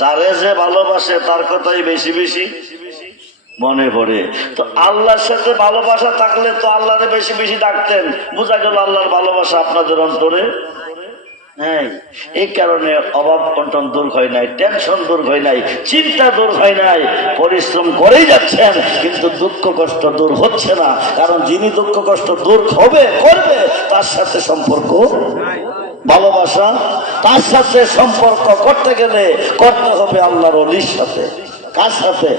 যারে যে ভালোবাসে তার কথাই বেশি বেশি মনে পড়ে। তো আল্লাহর সাথে ভালোবাসা থাকলে তো আল্লাহরে বেশি বেশি ডাকতেন, বোঝা গেল আল্লাহর ভালোবাসা আপনাদের অন্তরে নাই। এই কারণে অভাব অনটন দূর হয় নাই, টেনশন দূর হয় নাই, চিন্তা দূর হয় নাই। পরিশ্রম করেই যাচ্ছেন কিন্তু দুঃখ কষ্ট দূর হচ্ছে না, কারণ যিনি দুঃখ কষ্ট দূর হবে করবে তার সাথে সম্পর্ক ভালোবাসা, তার সাথে সম্পর্ক করতে গেলে করতে হবে আল্লাহর ওলির সাথে। কার সাথে?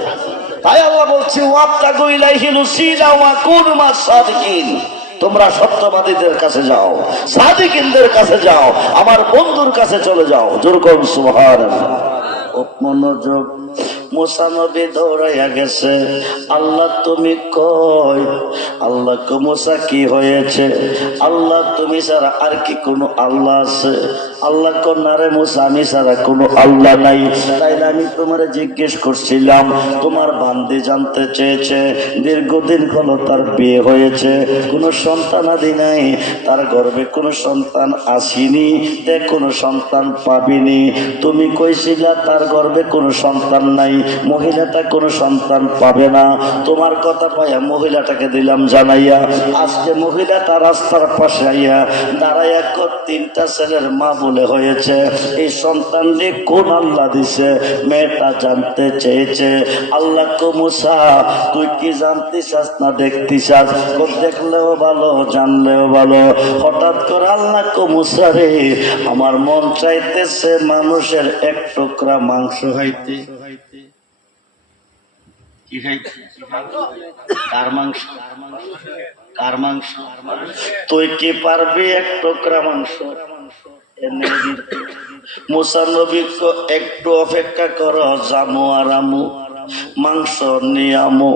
তাই আল্লাহ বলছি ওয়াবতাগু ইলাইহিল ওসিলা ওয়া কুনু মাস সাদিকিন, তোমরা সত্যবাদীদের কাছে যাও, সাদিকিনদের কাছে যাও, আমার বন্ধুর কাছে চলে যাও। জোর করুন সুবহানাল্লাহ। মনোযোগ। মুসা নবী দৌড়াইয়া গেছে, আল্লাহ তুমি কই? আল্লাহ কো মুসা কি হয়েছে? আল্লাহ তুমি ছাড়া আর কি কোনো আল্লাহ আছে? আল্লাহ কো না রে মুসা, আমি ছাড়া কোনো আল্লাহ নাই। তাইলে আমি তোমার জিজ্ঞেস করছিলাম, তোমার বান্দি জানতে চেয়েছে দীর্ঘদিন হলো তার বিয়ে হয়েছে, কোনো সন্তানাদি নাই, তার গর্ভে কোনো সন্তান আসেনি, তে কোনো সন্তান পাবিনি। তুমি কইছিলা তার গর্ভে কোনো সন্তান নাই, মহিলাটা কোনো সন্তান পাবে না। তোমার কথা পাইয়া মহিলাটাকে দিলাম জানাইয়া, আজকে মহিলাটা রাস্তার পাশে আইয়া দাঁড়াইয়া তিনটা ছেলের মা বলে হয়েছে। এই সন্তানটি কোন আল্লাহ দিছে? মেয়েটা জানতে চেয়েছে। আল্লাহ কো মুসা তুই কি জানতে চাস না দেখতে চাস? দেখলেও ভালো জানলেও ভালো। হঠাৎ করে আল্লাহ কো মুসা রে, আমার মন চাইতেছে মানুষের এক টুকরা মাংস খাইতে। কি খাইতে? কার মাংস? কার মাংস? তুই কি পারবি এক টুকরা মাংস? মুসা নবী একটু অপেক্ষা করো, জামু আর আমু মাংস নিয়ামো।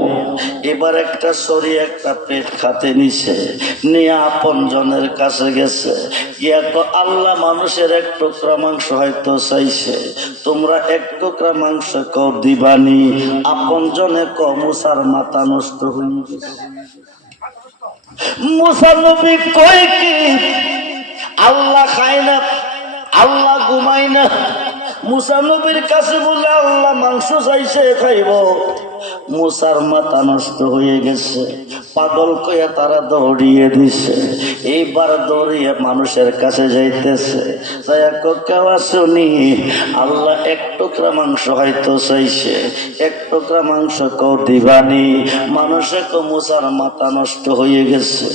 এবার একটা সরি একটা পেট খাতে নিছে, নিয়ে আপন জনের কাছে গেছে, ইয়া তো আল্লাহ মানুষের এক টুকরা মাংস হয়তো চাইছে, তোমরা এক টুকরা মাংস কও দিবানি? আপন জনে ক মুসার মাথা নষ্ট হয়ে গেছে। মুসা নবী কয় কি আল্লাহ খায় না, আল্লাহ ঘুমায় না। মুসা নবীর কাছে বলে আল্লাহ মাংস চাইছে খাইব। মুসার মাথা নষ্ট হয়ে গেছে, পাগল কইয়া তারা দৌড়িয়ে দিছে। এইবার দৌড়িয়ে মানুষের কাছে যাইতেছে, কেউ আসুনি, আল্লাহ এক টুকরা মাংস হয়তো চাইছে, এক টুকরা মাংস কেউ দিবানি? মানুষে কো মুসার মাথা নষ্ট হয়ে গেছে,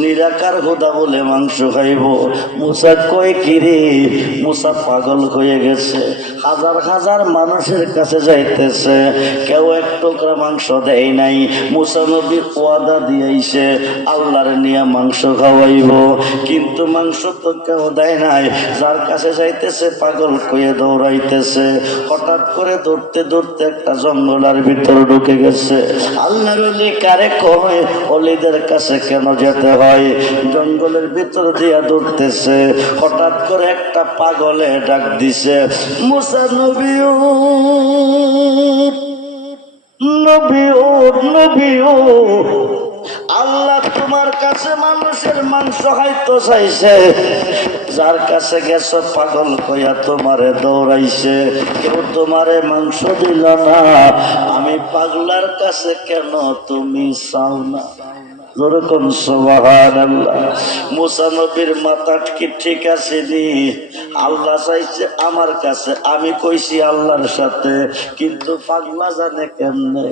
নিরাকার খোদা বলে মাংস খাইব। মুসা কই কিরে, মুসা পাগল হয়ে গেছে, হাজার হাজার মানুষের কাছে যাইতেছে, কেউ এক টুকরা মাংস দেয় নাই। মুসা নবী ওয়াদা দিয়েছে আল্লাহর নিয়ে মাংস খাওয়াইব, কিন্তু মাংস তো কেউ দেয় নাই। যার কাছে যাইতেছে পাগল কয়ে দৌড়াইতেছে। হঠাৎ করে দৌড়তে দৌড়তে একটা জঙ্গলের ভিতর ঢুকে গেছে। আল্লাহর ওলি কারে কয়, ওলিদের কাছে কেন যেতে হয়? জঙ্গলের ভিতর দিয়া দৌড়তেছে, হঠাৎ করে একটা পাগলে ডাক দিছে, মুসা নবী ও নবী ও নবী ও, আল্লাহ তোমার কাছে মানুষের মাংস হয়তো চাইছে, যার কাছে গেছো পাগল কইয়া তোমারে দৌড়াইছে, কেউ তোমারে মাংস দিল না। আমি পাগলার কাছে কেন তুমি চাও না? যেরকম সুবহানাল্লাহ। মুসা নবীর মাথা কি ঠিক আছে নি? আল্লাহ চাইছে আমার কাছে, আমি কইছি আল্লাহর সাথে, কিন্তু পাগলা জানে কেমনে?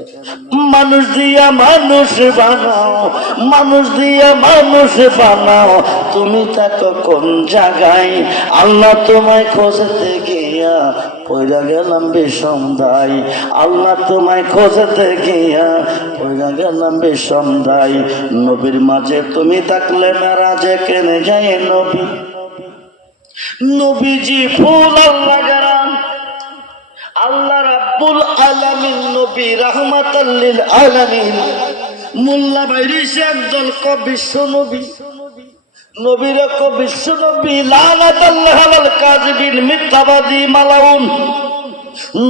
মানুষ দিয়া মানুষ বানাও, মানুষ দিয়া মানুষ বানাও, তুমি থাকো কোন জায়গায়? আল্লাহ তোমায় খোঁজতে গিয়া পয়রা গেলাম বিষমদাই, আল্লাহ তোমায় খোঁজতে গিয়া পয়রা গেলাম বিষমদাই। নবীর মাঝে তুমি থাকলে মেরাজে কেনে যায় নবী, নবীজি ফুল আল্লাহ গেলাম, আল্লাহ রাব্বুল আলামিন নবী রাহমাতাল লিল আলামিন। মোল্লা বাইরেছে একজন বিশ্ব নবী, নবীর বিশ্ব নবী লানাতাল্লাহ আলাল কাযিবিন মিথ্যাবাদী মালাউন।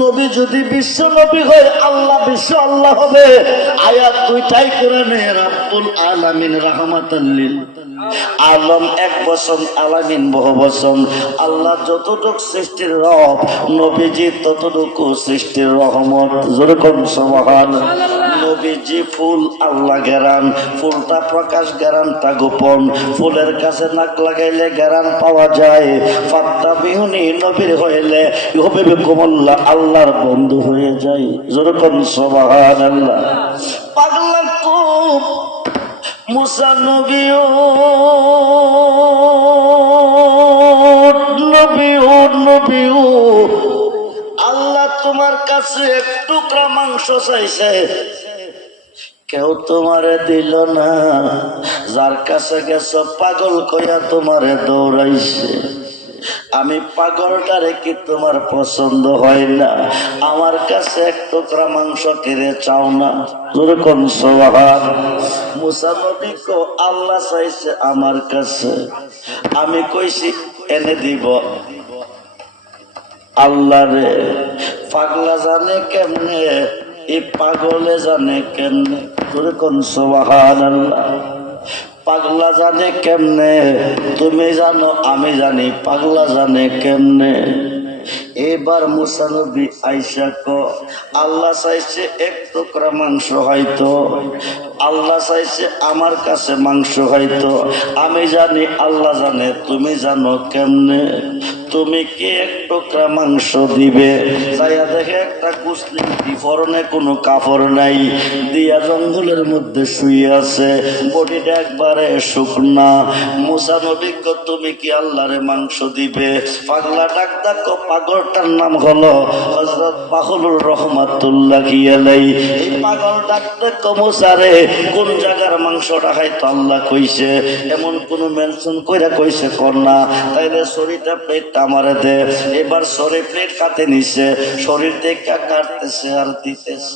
নবী যদি বিশ্ব নবী হয়, আল্লাহ বিশ্ব আল্লাহ হবে। আয়াত দুইটাই কোরআনে, রাব্বুল আলামিন রাহমাতাল লিল আলম এক বচন, আলামিন বহু বচন। আল্লাহ যতটুক সৃষ্টির রব, নবীজি ততটুকু সৃষ্টির রহমত। যেরকম সুবহান। নবীজি ফুল, আল্লাহ গেরান। ফুলটা প্রকাশ, গেরানটা গোপন। ফুলের কাছে নাক লাগাইলে গেরান পাওয়া যায়। ফাত্তা বিহুনি নবীর হইলে হবে কুমুল্লাহ, আল্লাহর বন্ধু হয়ে যায়। যেরকম সুবহানাল্লাহ। পাগলা খুব মুসা নবীও নবীও আল্লাহ তোমার কাছে এক টুকরা মাংস চাইছে, কেউ তোমারে দিল না। যার কাছে গেছ পাগল কইয়া তোমারে দৌড়াইছে। আমি পাগলটারে কি তোমার পছন্দ হয় না? আমার কাছে এক টুকরা মাংস কেড়ে চাও না? যেরকম সুবহান। মুসা নবী কো আল্লাহ চাইছে আমার কাছে, আমি কইছি এনে দিব। আল্লাহ রে, পাগলা জানে কেমনে, এই পাগলে জানে কেমনে। যেরকম সুবহানাল্লাহ। পাগলা জানে কেমনে, তুমি জানো আমি জানি, পাগলা জানে কেমনে। এবার মুসা নবী আইসা কো আল্লাহ চাইছে এক টুকরা মাংস, হয়তো আল্লাহ চাইছে আমার কাছে মাংস, হয়তো আমি জানি আল্লাহ জানে, তুমি জানো কেমনে। তুমি কি এক টুকরা মাংস দিবে? যাইয়া দেখে একটা কুসলি, পরনে কোনো কাপড় নাই, দিয়া জঙ্গলের মধ্যে শুয়ে আছে, বডিটা একবারে শুকনা। মুসা নবী কো তুমি কি আল্লাহরে মাংস দিবে? পাগলা ডাক ডাক, পাগলটার নাম হলো হযরত বাহলুর রহমাতুল্লাহি আলাইহি। এই পাগল ডাক ডাক, মুসা রে কোন জায়গার মাংসটা খাইতো আল্লাহ কইছে, এমন কোন মেনশন কইরা কইছে কর না, তাইলে শরীরটা প্লেটটা আমারে দে। এবার শরীর প্লেট কাটে নিছে, শরীর থেকে কাটতেছে আর দিতেছে,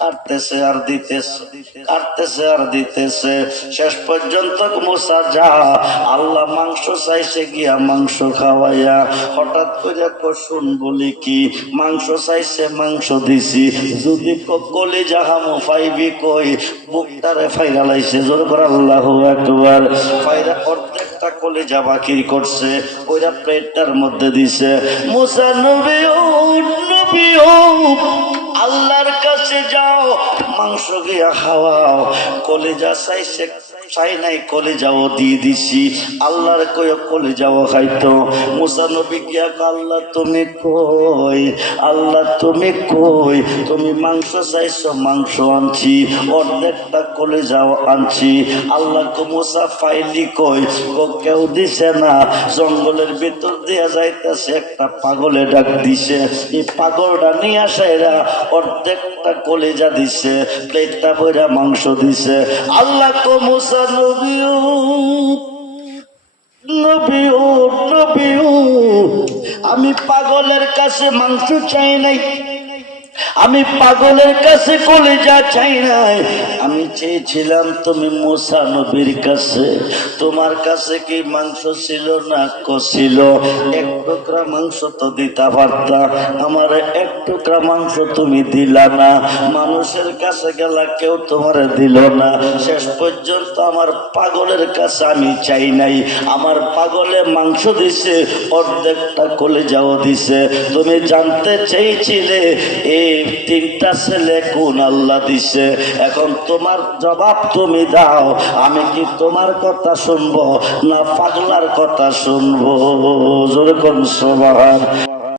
কাটতেছে আর দিতেছে, কাটতেছে আর দিতেছে। শেষ পর্যন্ত মুসা যা, আল্লাহ মাংস চাইছে গিয়া মাংস খাওয়াইয়া। হঠাৎ করে শুন বলি কি, মাংস চাইছে মাংস দিছি, যদি কলিজা হামু ফাইবি কই, বুকটারে ফাইরা লাইছে। জোর করে আল্লাহু আকবার। ফাইরা অর্ধেকটা কলিজা বাকির করছে, ওইটা প্লেটটার মধ্যে দিছে। মুসা নবী ও নবী ও আল্লাহর কাছে যাও, মাংস গিয়া খাওয়াও। কলিজা চাইছে, চাই নাই, কলিজাও দিয়ে দিছি। আল্লাহর কই কলিজাও খাইতো। মুসা নবী গিয়া আল্লাহ তুমি কই, আল্লাহ তুমি কই? তুমি মাংস চাইছো, মাংস আনছি, অর্ধেকটা কলিজাও আনছি। আল্লাহ কো মুসা ফাইলি কই? কেউ দিছে না, জঙ্গলের ভিতর দিয়া যাইতেছে, একটা পাগলে ডাক দিছে। এই পাগলটা নিয়ে আসাইরা অর্ধেকটা কলিজা দিছে, প্লেটটা ভরা মাংস দিছে। আল্লাহ কো মুসা নবীও নবীও নবীও, আমি পাগলের কাছে মাংস চাই নাই, আমি পাগলের কাছে কলিজা চাই নাই, আমি চেয়েছিলাম তুমি মুসা নবীর কাছে। তোমার কাছে কি মাংস ছিল না? ছিল। এক টুকরা মাংস তো দিতে পারতা, আমার এক টুকরা মাংস তুমি দিলা না। মানুষের কাছে গেলা, কেউ তোমার দিল না। শেষ পর্যন্ত আমার পাগলের কাছে আমি চাই নাই, আমার পাগলে মাংস দিছে, অর্ধেকটা কলিজাও দিছে। তুমি জানতে চেয়েছিলে এই তিনটা ছেলে কোন আল্লাহ দিছে, এখন তোমার জবাব তুমি দাও। আমি কি তোমার কথা শুনবো না পাগলার কথা শুনবো? যেরকম সুবহান।